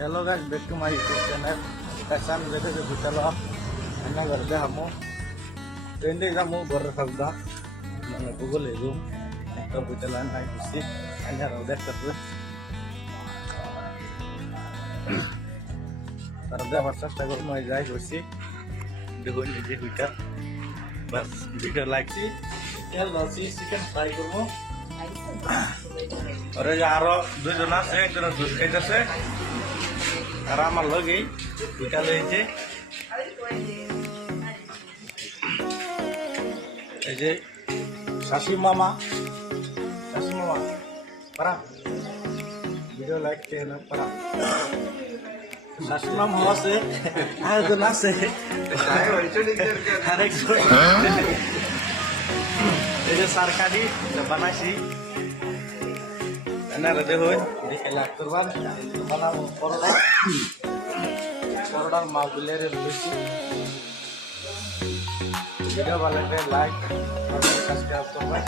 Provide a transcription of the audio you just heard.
Hello guys, back to my YouTube channel. Kasan beda ke butalo. Ana garde hamo. Trende kamu berkabda. Mana Google itu. Kita butalan naik besi. Ana roda terus. Karena masa saya mau jalan besi. Dengan ini hujan. Bas video like sih. Channel sih chicken fry করব। আরে আরো দুজন আছে একজন দুধ খাইতেছে আর আমার লগে বিকালে এই যে শাশি মামা পারা ভিডিও লাইক করে না পারা শাশি মামা আছে আরেকজন আছে আরেকজন এই যে সরকারি বানাইছি এনা রেডি হই দেখে লাগ করবান বানাবো পরোটার মাগুলের বেশি ভিডিও ভালো লাগলে লাইক আর সাবস্ক্রাইব করবেন।